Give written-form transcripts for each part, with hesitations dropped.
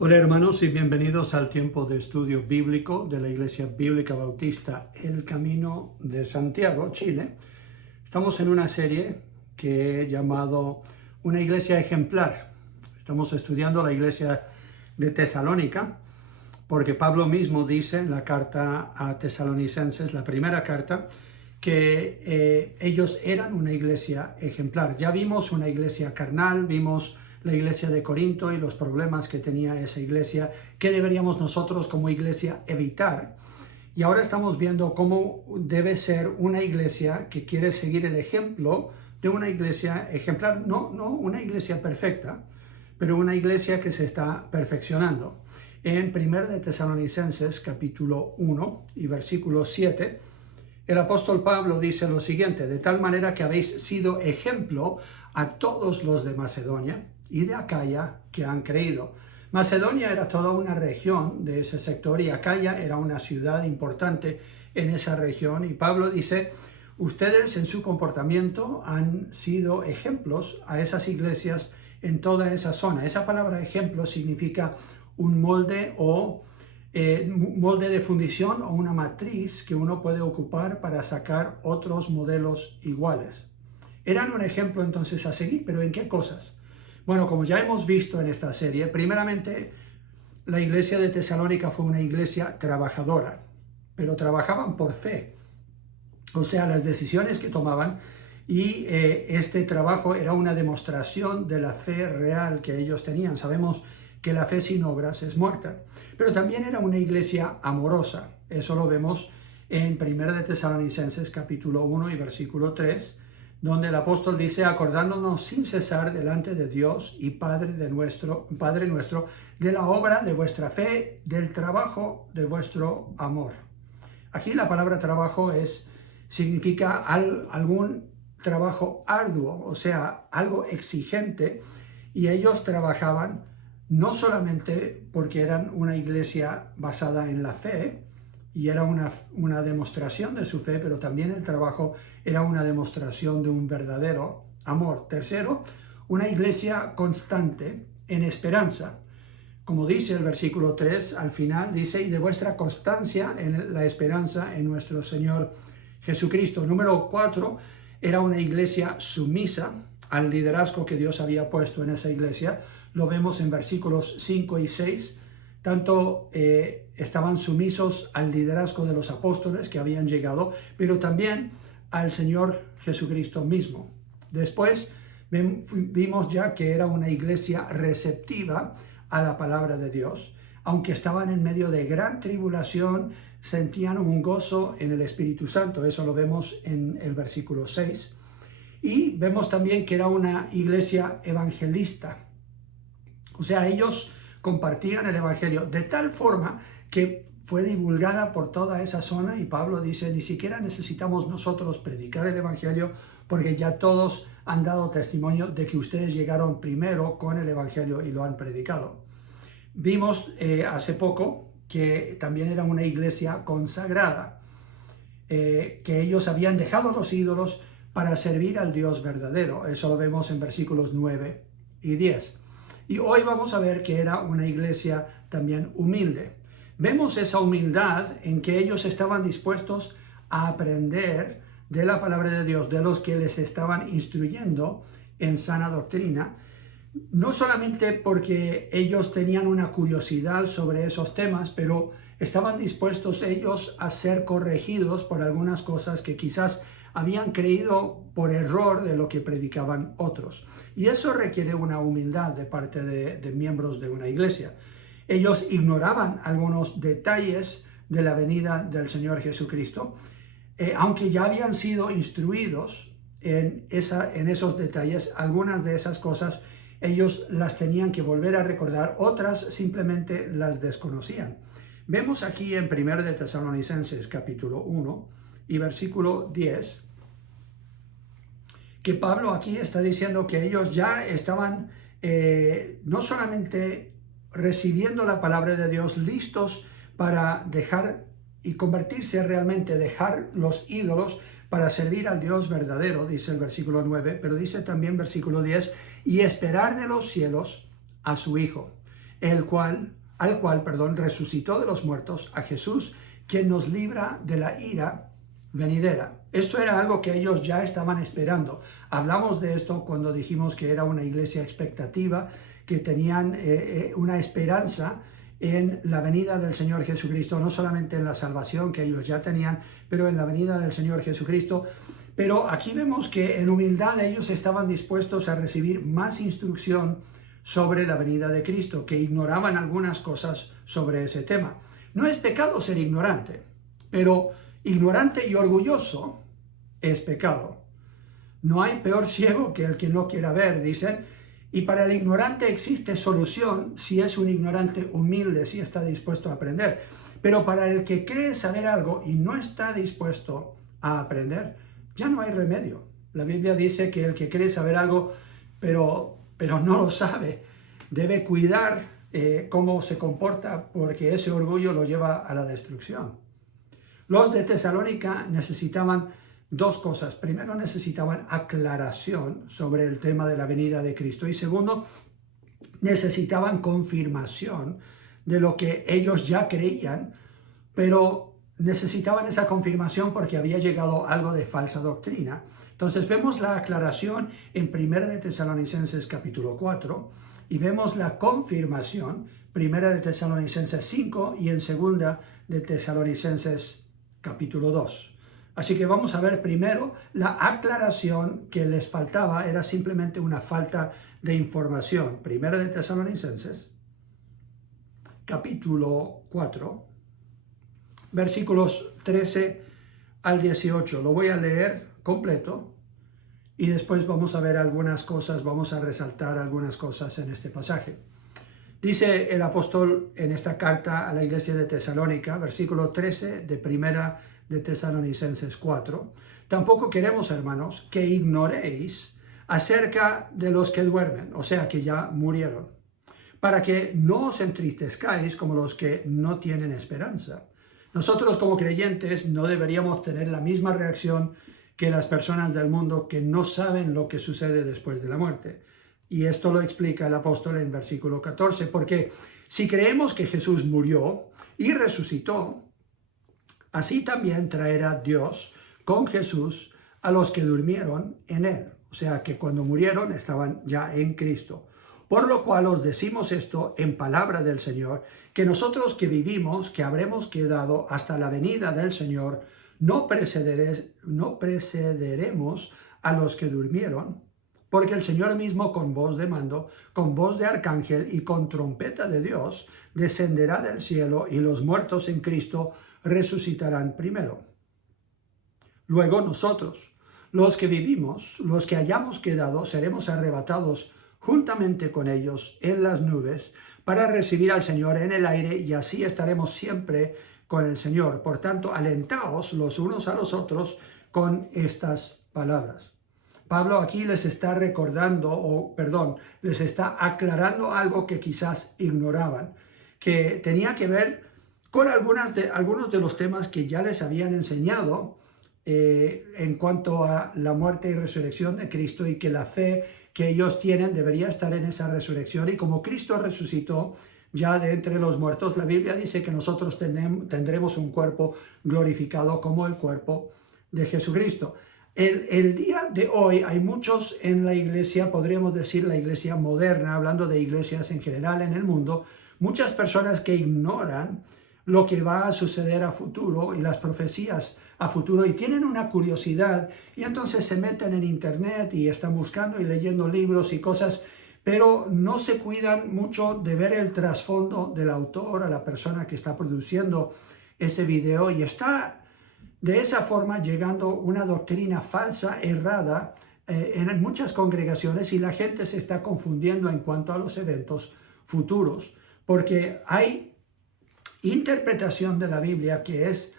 Hola hermanos y bienvenidos al tiempo de estudio bíblico de la Iglesia Bíblica Bautista El Camino de Santiago, Chile. Estamos en una serie que he llamado Una Iglesia Ejemplar. Estamos estudiando la Iglesia de Tesalónica porque Pablo mismo dice en la carta a Tesalonicenses, la primera carta, que ellos eran una iglesia ejemplar. Ya vimos una iglesia carnal, vimos la iglesia de Corinto y los problemas que tenía esa iglesia, que deberíamos nosotros como iglesia evitar. Y ahora estamos viendo cómo debe ser una iglesia que quiere seguir el ejemplo de una iglesia ejemplar, no una iglesia perfecta, pero una iglesia que se está perfeccionando. En 1 de Tesalonicenses, capítulo 1 y versículo 7, el apóstol Pablo dice lo siguiente: de tal manera que habéis sido ejemplo a todos los de Macedonia y de Acaya que han creído. Macedonia era toda una región de ese sector y Acaya era una ciudad importante en esa región. Y Pablo dice, ustedes en su comportamiento han sido ejemplos a esas iglesias en toda esa zona. Esa palabra ejemplo significa un molde o molde de fundición o una matriz que uno puede ocupar para sacar otros modelos iguales. Eran un ejemplo entonces a seguir, pero ¿en qué cosas? Bueno, como ya hemos visto en esta serie, primeramente la iglesia de Tesalónica fue una iglesia trabajadora, pero trabajaban por fe. O sea, las decisiones que tomaban y este trabajo era una demostración de la fe real que ellos tenían. Sabemos que la fe sin obras es muerta. Pero también era una iglesia amorosa. Eso lo vemos en 1 de Tesalonicenses capítulo 1 y versículo 3, donde el apóstol dice, acordándonos sin cesar delante de Dios y Padre nuestro, de la obra de vuestra fe, del trabajo de vuestro amor. Aquí la palabra trabajo significa algún trabajo arduo, o sea, algo exigente, y ellos trabajaban no solamente porque eran una iglesia basada en la fe, y era una demostración de su fe, pero también el trabajo era una demostración de un verdadero amor. Tercero, una iglesia constante en esperanza. Como dice el versículo 3, al final dice, y de vuestra constancia en la esperanza en nuestro Señor Jesucristo. Número 4, era una iglesia sumisa al liderazgo que Dios había puesto en esa iglesia. Lo vemos en versículos 5 y 6. Tanto estaban sumisos al liderazgo de los apóstoles que habían llegado, pero también al Señor Jesucristo mismo. Después vimos ya que era una iglesia receptiva a la palabra de Dios. Aunque estaban en medio de gran tribulación, sentían un gozo en el Espíritu Santo. Eso lo vemos en el versículo 6. Y vemos también que era una iglesia evangelista. O sea, ellos compartían el evangelio de tal forma que fue divulgada por toda esa zona, y Pablo dice, ni siquiera necesitamos nosotros predicar el evangelio porque ya todos han dado testimonio de que ustedes llegaron primero con el evangelio y lo han predicado. Vimos hace poco que también era una iglesia consagrada, que ellos habían dejado los ídolos para servir al Dios verdadero. Eso lo vemos en versículos 9 y 10. Y hoy vamos a ver que era una iglesia también humilde. Vemos esa humildad en que ellos estaban dispuestos a aprender de la palabra de Dios, de los que les estaban instruyendo en sana doctrina, no solamente porque ellos tenían una curiosidad sobre esos temas, pero estaban dispuestos ellos a ser corregidos por algunas cosas que quizás habían creído por error de lo que predicaban otros. Y eso requiere una humildad de parte de miembros de una iglesia. Ellos ignoraban algunos detalles de la venida del Señor Jesucristo, aunque ya habían sido instruidos en esos detalles. Algunas de esas cosas ellos las tenían que volver a recordar, otras simplemente las desconocían. Vemos aquí en 1 de Tesalonicenses capítulo 1 y versículo 10, que Pablo aquí está diciendo que ellos ya estaban no solamente recibiendo la palabra de Dios, listos para dejar y convertirse realmente, dejar los ídolos para servir al Dios verdadero, dice el versículo 9, pero dice también versículo 10, y esperar de los cielos a su Hijo, al cual resucitó de los muertos, a Jesús, quien nos libra de la ira venidera. Esto era algo que ellos ya estaban esperando. Hablamos de esto cuando dijimos que era una iglesia expectativa, que tenían una esperanza en la venida del Señor Jesucristo, no solamente en la salvación que ellos ya tenían, pero en la venida del Señor Jesucristo. Pero aquí vemos que en humildad ellos estaban dispuestos a recibir más instrucción sobre la venida de Cristo, que ignoraban algunas cosas sobre ese tema. No es pecado ser ignorante, pero ignorante y orgulloso es pecado. No hay peor ciego que el que no quiera ver, dicen, y para el ignorante existe solución si es un ignorante humilde, si está dispuesto a aprender. Pero para el que cree saber algo y no está dispuesto a aprender, ya no hay remedio. La Biblia dice que el que cree saber algo, pero no lo sabe, debe cuidar cómo se comporta, porque ese orgullo lo lleva a la destrucción. Los de Tesalónica necesitaban dos cosas. Primero, necesitaban aclaración sobre el tema de la venida de Cristo. Y segundo, necesitaban confirmación de lo que ellos ya creían, pero necesitaban esa confirmación porque había llegado algo de falsa doctrina. Entonces vemos la aclaración en 1 de Tesalonicenses capítulo 4 y vemos la confirmación 1 de Tesalonicenses 5 y en 2 de Tesalonicenses capítulo 2. Así que vamos a ver primero la aclaración que les faltaba, era simplemente una falta de información. 1 de Tesalonicenses capítulo 4, versículos 13 al 18. Lo voy a leer completo y después vamos a ver algunas cosas, vamos a resaltar algunas cosas en este pasaje. Dice el apóstol en esta carta a la iglesia de Tesalónica, versículo 13 de 1 de Tesalonicenses 4. Tampoco queremos, hermanos, que ignoréis acerca de los que duermen, o sea, que ya murieron, para que no os entristezcáis como los que no tienen esperanza. Nosotros como creyentes no deberíamos tener la misma reacción que las personas del mundo que no saben lo que sucede después de la muerte. Y esto lo explica el apóstol en versículo 14, porque si creemos que Jesús murió y resucitó, así también traerá Dios con Jesús a los que durmieron en él. O sea, que cuando murieron estaban ya en Cristo. Por lo cual os decimos esto en palabra del Señor, que nosotros que vivimos, que habremos quedado hasta la venida del Señor, no precederemos a los que durmieron, porque el Señor mismo con voz de mando, con voz de arcángel y con trompeta de Dios, descenderá del cielo y los muertos en Cristo resucitarán primero. Luego nosotros, los que vivimos, los que hayamos quedado, seremos arrebatados juntamente con ellos en las nubes para recibir al Señor en el aire y así estaremos siempre con el Señor. Por tanto, alentaos los unos a los otros con estas palabras. Pablo aquí les está les está aclarando algo que quizás ignoraban, que tenía que ver con algunos de los temas que ya les habían enseñado en cuanto a la muerte y resurrección de Cristo, y que la fe que ellos tienen debería estar en esa resurrección. Y como Cristo resucitó ya de entre los muertos, la Biblia dice que nosotros tendremos un cuerpo glorificado como el cuerpo de Jesucristo. El día de hoy hay muchos en la iglesia, podríamos decir la iglesia moderna, hablando de iglesias en general en el mundo, muchas personas que ignoran lo que va a suceder a futuro y las profecías a futuro, y tienen una curiosidad y entonces se meten en internet y están buscando y leyendo libros y cosas, pero no se cuidan mucho de ver el trasfondo del autor, a la persona que está produciendo ese video, y está de esa forma llegando una doctrina falsa, errada, en muchas congregaciones, y la gente se está confundiendo en cuanto a los eventos futuros, porque hay interpretación de la Biblia que es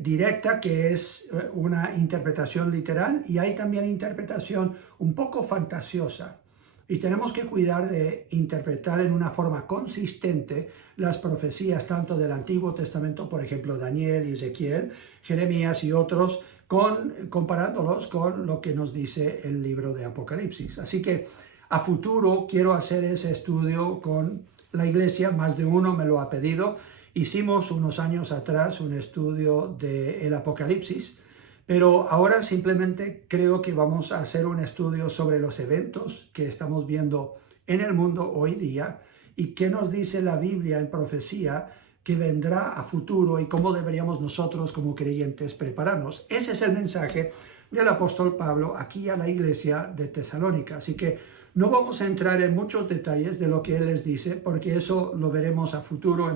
directa, que es una interpretación literal, y hay también interpretación un poco fantasiosa. Y tenemos que cuidar de interpretar en una forma consistente las profecías tanto del Antiguo Testamento, por ejemplo, Daniel, Ezequiel, Jeremías y otros, comparándolos con lo que nos dice el libro de Apocalipsis. Así que a futuro quiero hacer ese estudio con la iglesia, más de uno me lo ha pedido. Hicimos unos años atrás un estudio del Apocalipsis, pero ahora simplemente creo que vamos a hacer un estudio sobre los eventos que estamos viendo en el mundo hoy día y qué nos dice la Biblia en profecía que vendrá a futuro y cómo deberíamos nosotros como creyentes prepararnos. Ese es el mensaje del apóstol Pablo aquí a la iglesia de Tesalónica. Así que no vamos a entrar en muchos detalles de lo que él les dice, porque eso lo veremos a futuro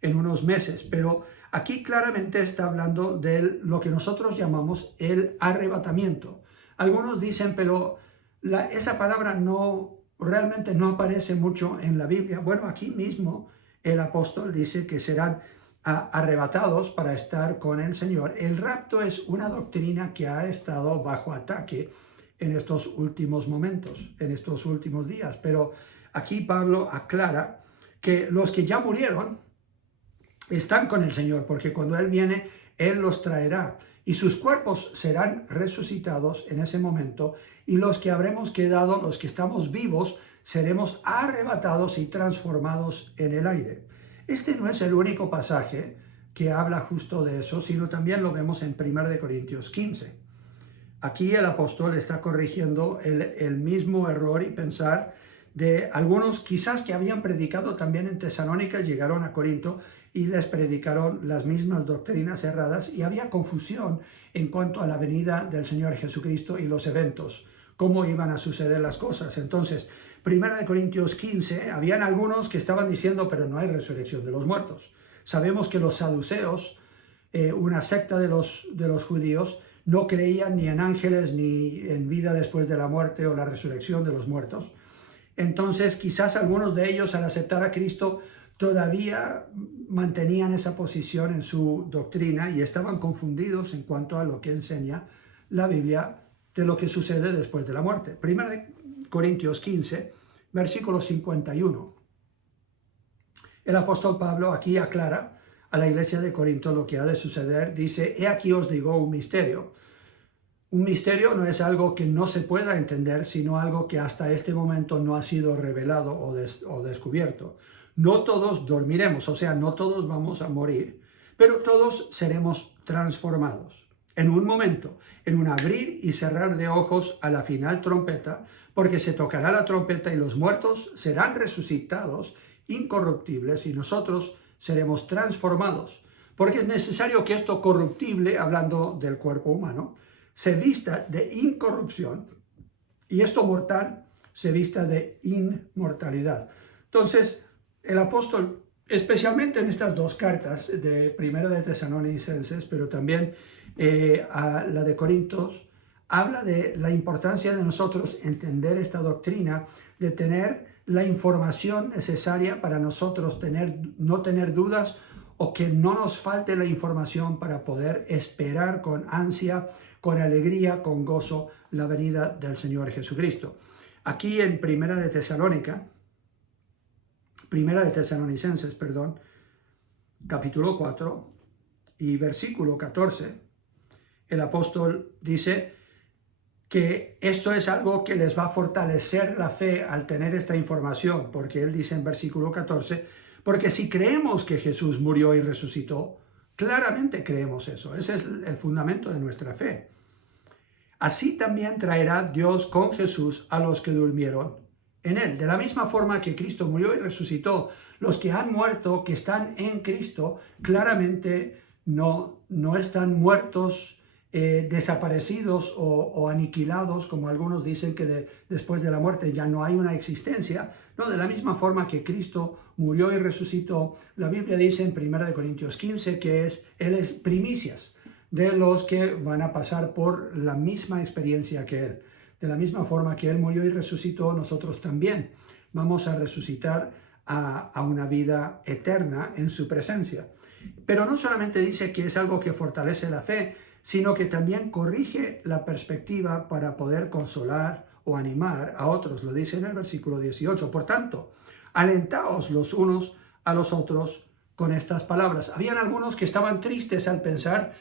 en unos meses. Pero aquí claramente está hablando de lo que nosotros llamamos el arrebatamiento. Algunos dicen, pero esa palabra realmente no aparece mucho en la Biblia. Bueno, aquí mismo el apóstol dice que serán arrebatados para estar con el Señor. El rapto es una doctrina que ha estado bajo ataque en estos últimos momentos, en estos últimos días. Pero aquí Pablo aclara que los que ya murieron están con el Señor, porque cuando Él viene, Él los traerá. Y sus cuerpos serán resucitados en ese momento. Y los que habremos quedado, los que estamos vivos, seremos arrebatados y transformados en el aire. Este no es el único pasaje que habla justo de eso, sino también lo vemos en 1 Corintios 15. Aquí el apóstol está corrigiendo el mismo error y pensar de algunos quizás que habían predicado también en Tesalónica, llegaron a Corinto y les predicaron las mismas doctrinas erradas y había confusión en cuanto a la venida del Señor Jesucristo y los eventos, cómo iban a suceder las cosas. Entonces, 1 Corintios 15, habían algunos que estaban diciendo, pero no hay resurrección de los muertos. Sabemos que los saduceos, una secta de los judíos, no creían ni en ángeles ni en vida después de la muerte o la resurrección de los muertos. Entonces, quizás algunos de ellos, al aceptar a Cristo, todavía mantenían esa posición en su doctrina y estaban confundidos en cuanto a lo que enseña la Biblia de lo que sucede después de la muerte. 1 Corintios 15, versículo 51. El apóstol Pablo aquí aclara a la iglesia de Corinto lo que ha de suceder. Dice, he aquí os digo un misterio. Un misterio no es algo que no se pueda entender, sino algo que hasta este momento no ha sido revelado o descubierto. No todos dormiremos, o sea, no todos vamos a morir, pero todos seremos transformados. En un momento, en un abrir y cerrar de ojos a la final trompeta, porque se tocará la trompeta y los muertos serán resucitados incorruptibles y nosotros seremos transformados, porque es necesario que esto corruptible, hablando del cuerpo humano, se vista de incorrupción y esto mortal se vista de inmortalidad. Entonces, el apóstol, especialmente en estas dos cartas, de primera de Tesalonicenses, pero también a la de Corintios, habla de la importancia de nosotros entender esta doctrina, de tener la información necesaria para nosotros no tener dudas o que no nos falte la información para poder esperar con ansia, con alegría, con gozo, la venida del Señor Jesucristo. Aquí en Primera de Tesalonicenses, capítulo 4 y versículo 14, el apóstol dice que esto es algo que les va a fortalecer la fe al tener esta información, porque él dice en versículo 14, porque si creemos que Jesús murió y resucitó, claramente creemos eso, ese es el fundamento de nuestra fe. Así también traerá Dios con Jesús a los que durmieron en él. De la misma forma que Cristo murió y resucitó, los que han muerto, que están en Cristo, claramente no están muertos, desaparecidos o aniquilados, como algunos dicen que después de la muerte ya no hay una existencia. No, de la misma forma que Cristo murió y resucitó, la Biblia dice en 1 Corintios 15 que Él es primicias de los que van a pasar por la misma experiencia que Él. De la misma forma que Él murió y resucitó, nosotros también vamos a resucitar a una vida eterna en su presencia. Pero no solamente dice que es algo que fortalece la fe, sino que también corrige la perspectiva para poder consolar o animar a otros. Lo dice en el versículo 18. Por tanto, alentaos los unos a los otros con estas palabras. Habían algunos que estaban tristes al pensar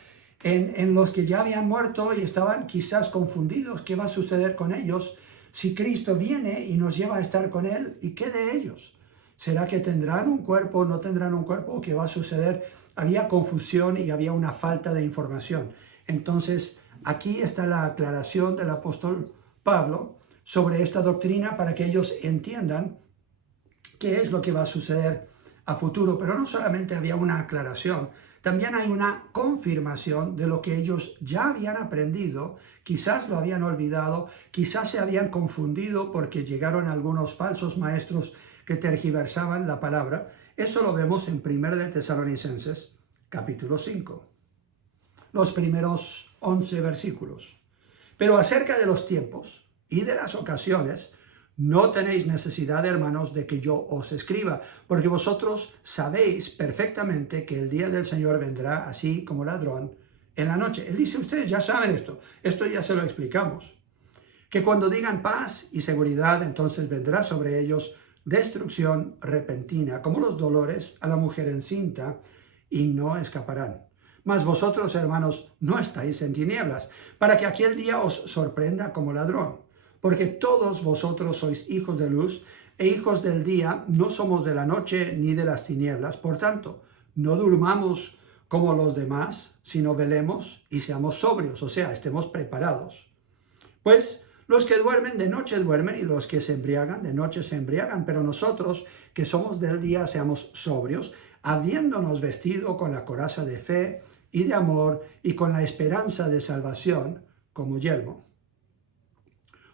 en los que ya habían muerto y estaban quizás confundidos. ¿Qué va a suceder con ellos si Cristo viene y nos lleva a estar con Él? ¿Y qué de ellos? ¿Será que tendrán un cuerpo, no tendrán un cuerpo? ¿Qué va a suceder? Había confusión y había una falta de información. Entonces, aquí está la aclaración del apóstol Pablo sobre esta doctrina para que ellos entiendan qué es lo que va a suceder a futuro. Pero no solamente había una aclaración, también hay una confirmación de lo que ellos ya habían aprendido, quizás lo habían olvidado, quizás se habían confundido porque llegaron algunos falsos maestros que tergiversaban la palabra. Eso lo vemos en 1 de Tesalonicenses, capítulo 5, los primeros 11 versículos. Pero acerca de los tiempos y de las ocasiones, no tenéis necesidad, hermanos, de que yo os escriba, porque vosotros sabéis perfectamente que el día del Señor vendrá así como ladrón en la noche. Él dice, ustedes ya saben esto ya se lo explicamos. Que cuando digan paz y seguridad, entonces vendrá sobre ellos destrucción repentina, como los dolores a la mujer encinta, y no escaparán. Mas vosotros, hermanos, no estáis en tinieblas, para que aquel día os sorprenda como ladrón. Porque todos vosotros sois hijos de luz e hijos del día, no somos de la noche ni de las tinieblas. Por tanto, no durmamos como los demás, sino velemos y seamos sobrios, o sea, estemos preparados. Pues los que duermen de noche duermen y los que se embriagan de noche se embriagan, pero nosotros que somos del día seamos sobrios, habiéndonos vestido con la coraza de fe y de amor y con la esperanza de salvación como yelmo.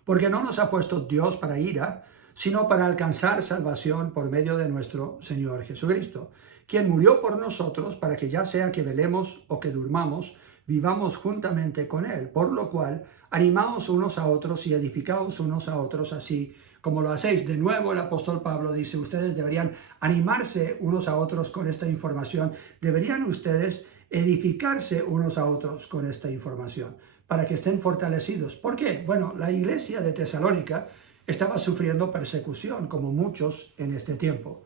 Porque no nos ha puesto Dios para ira, sino para alcanzar salvación por medio de nuestro Señor Jesucristo, quien murió por nosotros para que ya sea que velemos o que durmamos, vivamos juntamente con Él, por lo cual animaos unos a otros y edificaos unos a otros así como lo hacéis. De nuevo el apóstol Pablo dice, ustedes deberían animarse unos a otros con esta información, deberían ustedes edificarse unos a otros con esta información, para que estén fortalecidos. ¿Por qué? Bueno, la iglesia de Tesalónica estaba sufriendo persecución, como muchos en este tiempo.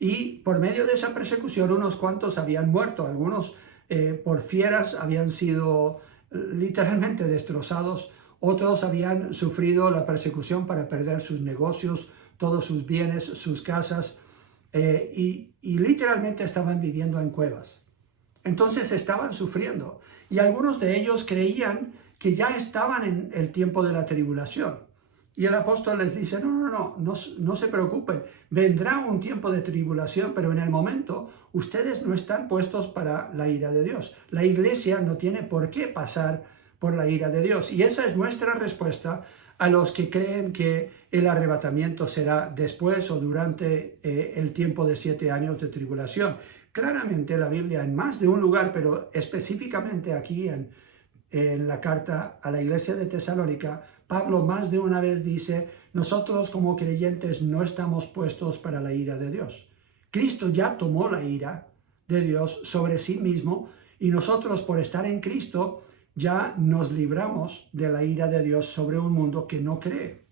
Y por medio de esa persecución, unos cuantos habían muerto, algunos por fieras habían sido literalmente destrozados, otros habían sufrido la persecución para perder sus negocios, todos sus bienes, sus casas, y literalmente estaban viviendo en cuevas. Entonces estaban sufriendo y algunos de ellos creían que ya estaban en el tiempo de la tribulación. Y el apóstol les dice, no se preocupen, vendrá un tiempo de tribulación, pero en el momento ustedes no están puestos para la ira de Dios. La iglesia no tiene por qué pasar por la ira de Dios. Y esa es nuestra respuesta a los que creen que el arrebatamiento será después o durante el tiempo de 7 años de tribulación. Claramente la Biblia en más de un lugar, pero específicamente aquí en la carta a la iglesia de Tesalónica, Pablo más de una vez dice, nosotros como creyentes no estamos puestos para la ira de Dios. Cristo ya tomó la ira de Dios sobre sí mismo y nosotros por estar en Cristo ya nos libramos de la ira de Dios sobre un mundo que no cree.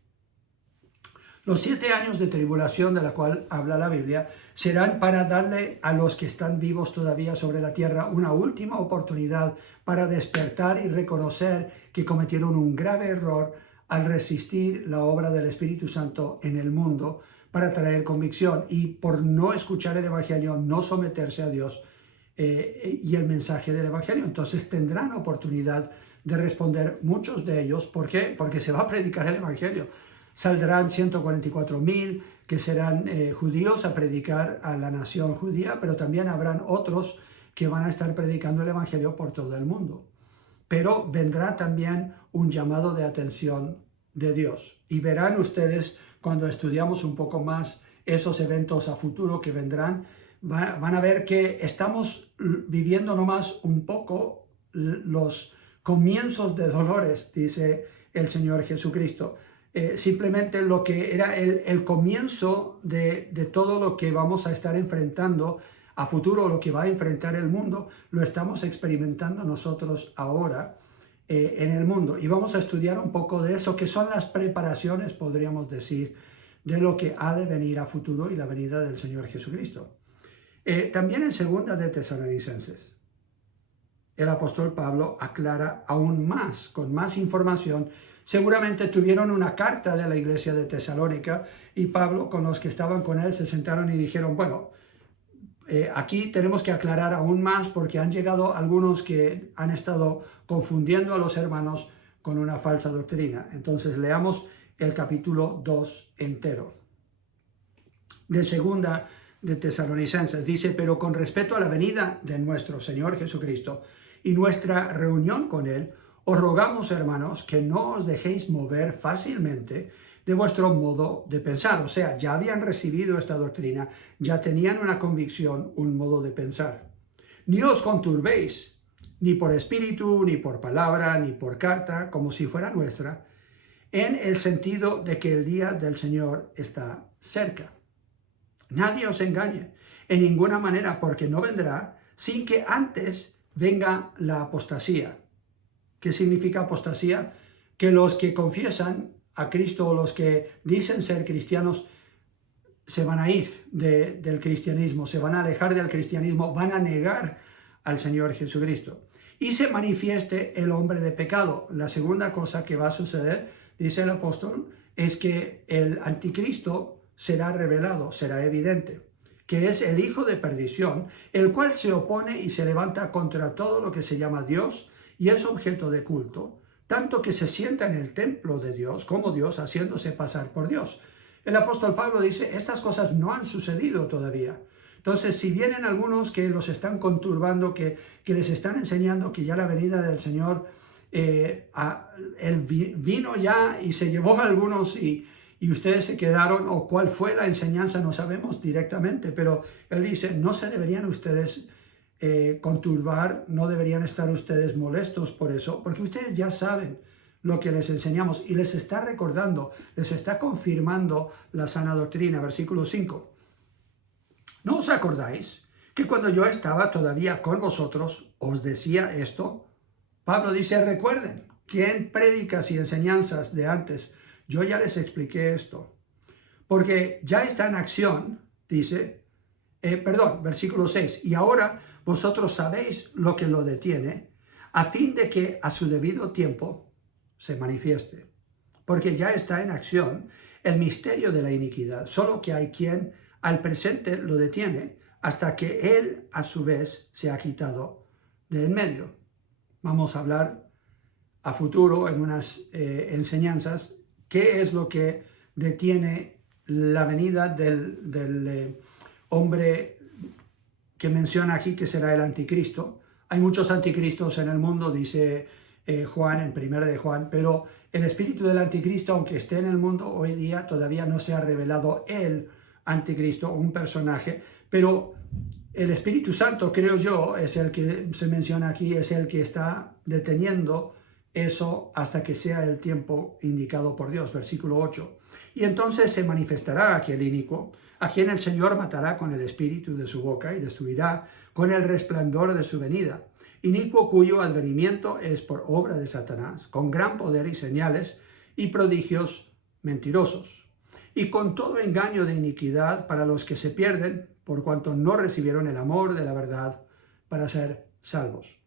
Los 7 años de tribulación de la cual habla la Biblia serán para darle a los que están vivos todavía sobre la tierra una última oportunidad para despertar y reconocer que cometieron un grave error al resistir la obra del Espíritu Santo en el mundo para traer convicción y por no escuchar el Evangelio, no someterse a Dios y el mensaje del Evangelio. Entonces tendrán oportunidad de responder muchos de ellos. ¿Por qué? Porque se va a predicar el Evangelio. Saldrán 144,000 que serán judíos a predicar a la nación judía, pero también habrán otros que van a estar predicando el Evangelio por todo el mundo. Pero vendrá también un llamado de atención de Dios. Y verán ustedes, cuando estudiamos un poco más esos eventos a futuro que vendrán, van a ver que estamos viviendo nomás un poco los comienzos de dolores, dice el Señor Jesucristo. Simplemente lo que era el comienzo de todo lo que vamos a estar enfrentando a futuro, lo que va a enfrentar el mundo, lo estamos experimentando nosotros ahora en el mundo. Y vamos a estudiar un poco de eso, que son las preparaciones, podríamos decir, de lo que ha de venir a futuro y la venida del Señor Jesucristo. También en 2 de Tesalonicenses, el apóstol Pablo aclara aún más, con más información, Seguramente tuvieron una carta de la iglesia de Tesalónica y Pablo con los que estaban con él se sentaron y dijeron, bueno, aquí tenemos que aclarar aún más porque han llegado algunos que han estado confundiendo a los hermanos con una falsa doctrina. Entonces leamos el capítulo 2 entero. De segunda de Tesalonicenses dice, pero con respecto a la venida de nuestro Señor Jesucristo y nuestra reunión con Él, os rogamos, hermanos, que no os dejéis mover fácilmente de vuestro modo de pensar. O sea, ya habían recibido esta doctrina, ya tenían una convicción, un modo de pensar. Ni os conturbéis, ni por espíritu, ni por palabra, ni por carta, como si fuera nuestra, en el sentido de que el día del Señor está cerca. Nadie os engañe en ninguna manera, porque no vendrá sin que antes venga la apostasía. ¿Qué significa apostasía? Que los que confiesan a Cristo o los que dicen ser cristianos se van a ir del cristianismo, se van a alejar del cristianismo, van a negar al Señor Jesucristo. Y se manifieste el hombre de pecado. La segunda cosa que va a suceder, dice el apóstol, es que el anticristo será revelado, será evidente, que es el hijo de perdición, el cual se opone y se levanta contra todo lo que se llama Dios y es objeto de culto, tanto que se sienta en el templo de Dios como Dios, haciéndose pasar por Dios. El apóstol Pablo dice, estas cosas no han sucedido todavía. Entonces, si vienen algunos que los están conturbando, que les están enseñando que ya la venida del Señor, Él vino ya y se llevó a algunos y ustedes se quedaron, o cuál fue la enseñanza, no sabemos directamente, pero Él dice, no se deberían ustedes conturbar, no deberían estar ustedes molestos por eso, porque ustedes ya saben lo que les enseñamos y les está recordando, les está confirmando la sana doctrina. Versículo 5. ¿No os acordáis que cuando yo estaba todavía con vosotros os decía esto? Pablo dice, recuerden que en prédicas y enseñanzas de antes yo ya les expliqué esto, porque ya está en acción, dice, versículo 6, y ahora vosotros sabéis lo que lo detiene, a fin de que a su debido tiempo se manifieste, porque ya está en acción el misterio de la iniquidad, solo que hay quien al presente lo detiene hasta que él a su vez se ha quitado de en medio. Vamos a hablar a futuro en unas enseñanzas qué es lo que detiene la venida del hombre que menciona aquí que será el anticristo. Hay muchos anticristos en el mundo, dice Juan en 1 de Juan, pero el espíritu del anticristo, aunque esté en el mundo hoy día, todavía no se ha revelado el anticristo, un personaje, pero el Espíritu Santo, creo yo, es el que se menciona aquí, es el que está deteniendo eso hasta que sea el tiempo indicado por Dios. Versículo 8. Y entonces se manifestará aquel inicuo, a quien el Señor matará con el espíritu de su boca y destruirá con el resplandor de su venida. Inicuo cuyo advenimiento es por obra de Satanás, con gran poder y señales y prodigios mentirosos, y con todo engaño de iniquidad para los que se pierden, por cuanto no recibieron el amor de la verdad para ser salvos.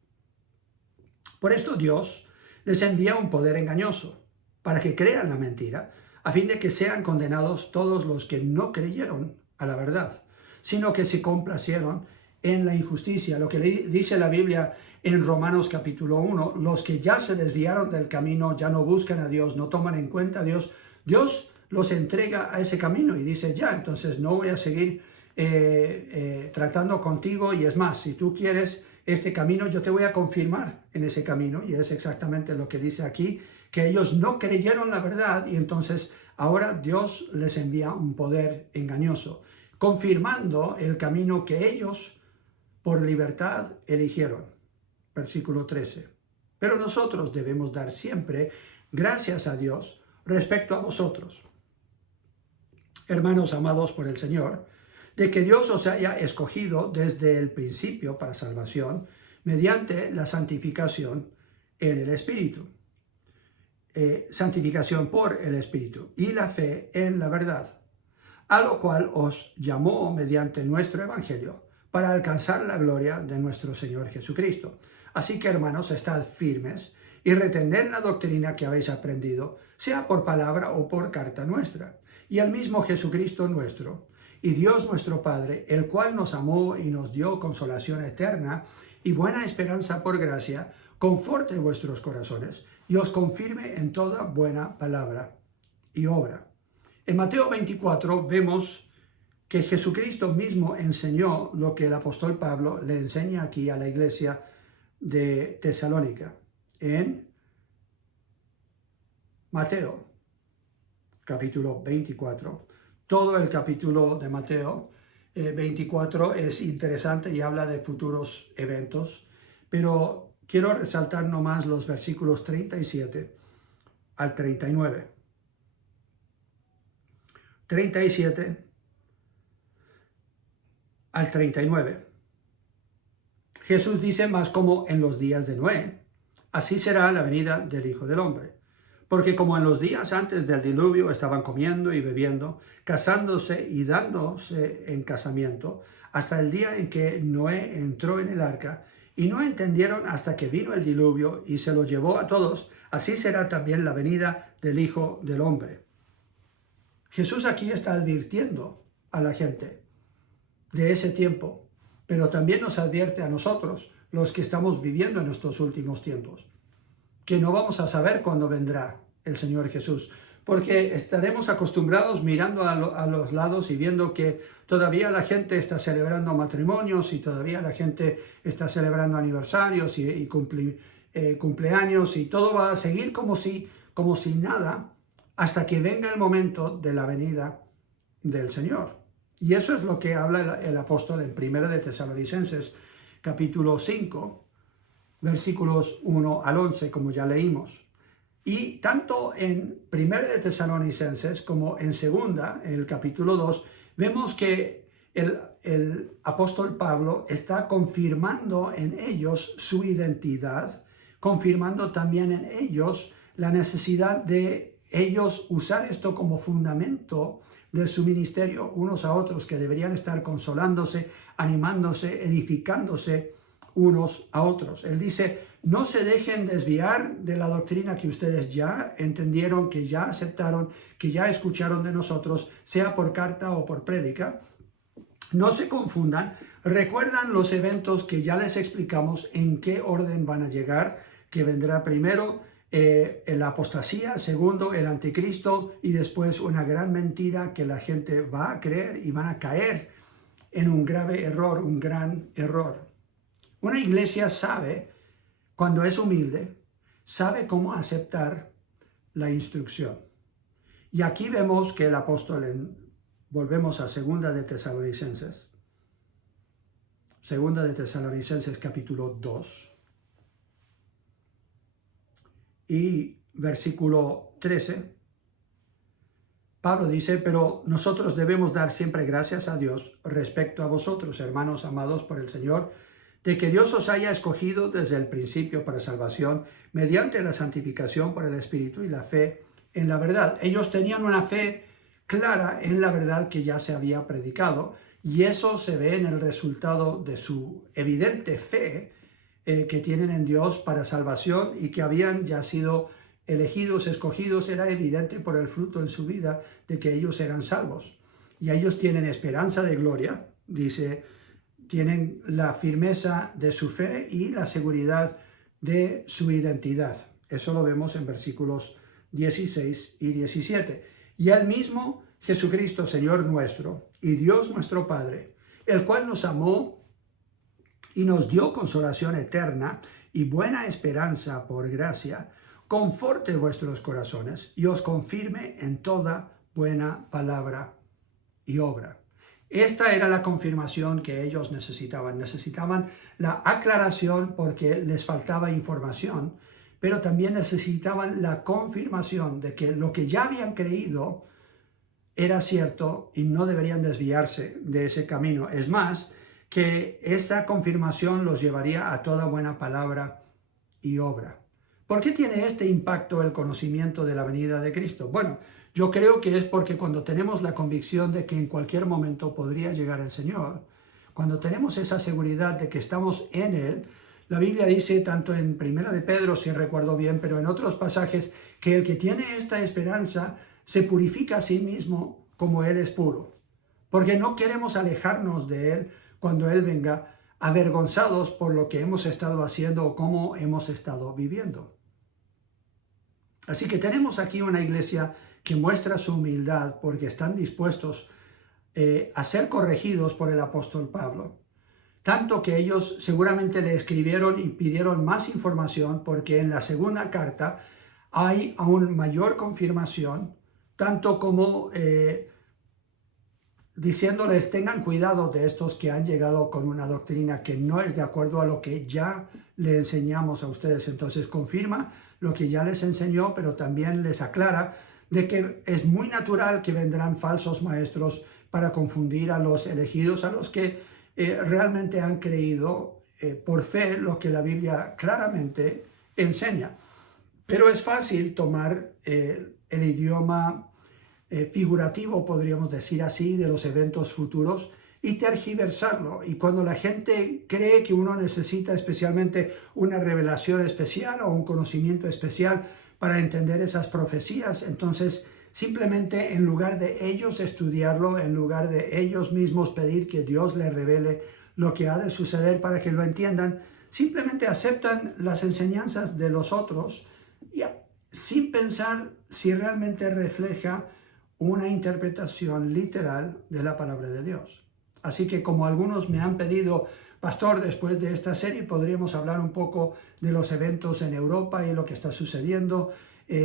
Por esto Dios les envía un poder engañoso, para que crean la mentira, a fin de que sean condenados todos los que no creyeron a la verdad, sino que se complacieron en la injusticia. Lo que dice la Biblia en Romanos capítulo 1, los que ya se desviaron del camino, ya no buscan a Dios, no toman en cuenta a Dios, Dios los entrega a ese camino y dice, ya, entonces no voy a seguir tratando contigo, y es más, si tú quieres este camino, yo te voy a confirmar en ese camino, y es exactamente lo que dice aquí, que ellos no creyeron la verdad, y entonces ahora Dios les envía un poder engañoso, confirmando el camino que ellos por libertad eligieron. Versículo 13. Pero nosotros debemos dar siempre gracias a Dios respecto a vosotros, hermanos amados por el Señor, de que Dios os haya escogido desde el principio para salvación, mediante la santificación en el Espíritu, santificación por el Espíritu, y la fe en la verdad, a lo cual os llamó mediante nuestro Evangelio, para alcanzar la gloria de nuestro Señor Jesucristo. Así que, hermanos, estad firmes y retener la doctrina que habéis aprendido, sea por palabra o por carta nuestra. Y el mismo Jesucristo nuestro, y Dios nuestro Padre, el cual nos amó y nos dio consolación eterna y buena esperanza por gracia, conforte vuestros corazones y os confirme en toda buena palabra y obra. En Mateo 24 vemos que Jesucristo mismo enseñó lo que el apóstol Pablo le enseña aquí a la iglesia de Tesalónica. En Mateo, capítulo 24. Todo el capítulo de Mateo 24 es interesante y habla de futuros eventos, pero quiero resaltar nomás los versículos 37 al 39. 37 al 39. Jesús dice: más como en los días de Noé, así será la venida del Hijo del Hombre. Porque como en los días antes del diluvio estaban comiendo y bebiendo, casándose y dándose en casamiento, hasta el día en que Noé entró en el arca, y no entendieron hasta que vino el diluvio y se lo llevó a todos, así será también la venida del Hijo del Hombre. Jesús aquí está advirtiendo a la gente de ese tiempo, pero también nos advierte a nosotros, los que estamos viviendo en estos últimos tiempos, que no vamos a saber cuándo vendrá el Señor Jesús, porque estaremos acostumbrados mirando a los lados y viendo que todavía la gente está celebrando matrimonios y todavía la gente está celebrando aniversarios y cumpleaños, y todo va a seguir como si nada, hasta que venga el momento de la venida del Señor. Y eso es lo que habla el apóstol en 1 de Tesalonicenses, capítulo 5, versículos 1 al 11, como ya leímos. Y tanto en 1 de Tesalonicenses como en 2, en el capítulo 2, vemos que el apóstol Pablo está confirmando en ellos su identidad, confirmando también en ellos la necesidad de ellos usar esto como fundamento de su ministerio unos a otros, que deberían estar consolándose, animándose, edificándose unos a otros. Él dice: no se dejen desviar de la doctrina que ustedes ya entendieron, que ya aceptaron, que ya escucharon de nosotros, sea por carta o por prédica. No se confundan, recuerdan los eventos que ya les explicamos en qué orden van a llegar, que vendrá primero la apostasía, segundo el anticristo, y después una gran mentira que la gente va a creer y van a caer en un grave error, un gran error. Una iglesia sabe, cuando es humilde, sabe cómo aceptar la instrucción. Y aquí vemos que el apóstol, volvemos a 2 de Tesalonicenses capítulo 2 y versículo 13, Pablo dice: pero nosotros debemos dar siempre gracias a Dios respecto a vosotros, hermanos amados por el Señor, de que Dios os haya escogido desde el principio para salvación, mediante la santificación por el Espíritu y la fe en la verdad. Ellos tenían una fe clara en la verdad que ya se había predicado, y eso se ve en el resultado de su evidente fe que tienen en Dios para salvación, y que habían ya sido elegidos, escogidos. Era evidente por el fruto en su vida de que ellos eran salvos. Y ellos tienen esperanza de gloria, dice, tienen la firmeza de su fe y la seguridad de su identidad. Eso lo vemos en versículos 16 y 17. Y el mismo Jesucristo, Señor nuestro, y Dios nuestro Padre, el cual nos amó y nos dio consolación eterna y buena esperanza por gracia, conforte vuestros corazones y os confirme en toda buena palabra y obra. Esta era la confirmación que ellos necesitaban. Necesitaban la aclaración porque les faltaba información, pero también necesitaban la confirmación de que lo que ya habían creído era cierto y no deberían desviarse de ese camino. Es más, que esta confirmación los llevaría a toda buena palabra y obra. ¿Por qué tiene este impacto el conocimiento de la venida de Cristo? Bueno, yo creo que es porque cuando tenemos la convicción de que en cualquier momento podría llegar el Señor, cuando tenemos esa seguridad de que estamos en Él, La Biblia dice, tanto en Primera de Pedro, si recuerdo bien, pero en otros pasajes, que el que tiene esta esperanza se purifica a sí mismo como Él es puro. Porque no queremos alejarnos de Él cuando Él venga, avergonzados por lo que hemos estado haciendo o cómo hemos estado viviendo. Así que tenemos aquí una iglesia que muestra su humildad porque están dispuestos a ser corregidos por el apóstol Pablo. Tanto que ellos seguramente le escribieron y pidieron más información porque en la segunda carta hay aún mayor confirmación, tanto como diciéndoles tengan cuidado de estos que han llegado con una doctrina que no es de acuerdo a lo que ya le enseñamos a ustedes. Entonces confirma lo que ya les enseñó, pero también les aclara de que es muy natural que vendrán falsos maestros para confundir a los elegidos, a los que realmente han creído por fe lo que la Biblia claramente enseña. Pero es fácil tomar el idioma figurativo, podríamos decir así, de los eventos futuros y tergiversarlo. Y cuando la gente cree que uno necesita especialmente una revelación especial o un conocimiento especial para entender esas profecías, entonces simplemente en lugar de ellos estudiarlo, en lugar de ellos mismos pedir que Dios les revele lo que ha de suceder para que lo entiendan, simplemente aceptan las enseñanzas de los otros y sin pensar si realmente refleja una interpretación literal de la palabra de Dios. Así que como algunos me han pedido, pastor, después de esta serie podríamos hablar un poco de los eventos en Europa y lo que está sucediendo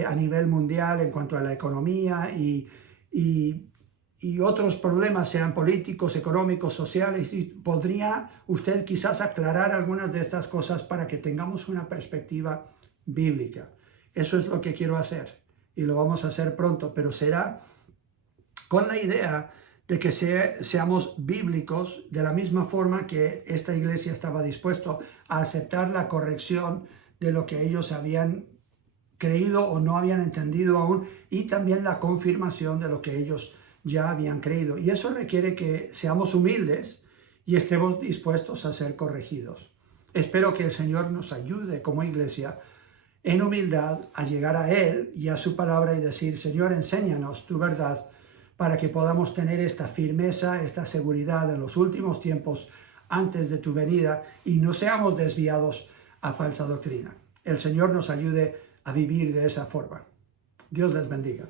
a nivel mundial en cuanto a la economía y otros problemas, sean políticos, económicos, sociales. Y podría usted quizás aclarar algunas de estas cosas para que tengamos una perspectiva bíblica. Eso es lo que quiero hacer y lo vamos a hacer pronto, pero será con la idea de que seamos bíblicos de la misma forma que esta iglesia estaba dispuesto a aceptar la corrección de lo que ellos habían creído o no habían entendido aún, y también la confirmación de lo que ellos ya habían creído. Y eso requiere que seamos humildes y estemos dispuestos a ser corregidos. Espero que el Señor nos ayude como iglesia en humildad a llegar a Él y a su palabra y decir, Señor, enséñanos tu verdad para que podamos tener esta firmeza, esta seguridad en los últimos tiempos antes de tu venida y no seamos desviados a falsa doctrina. El Señor nos ayude a vivir de esa forma. Dios les bendiga.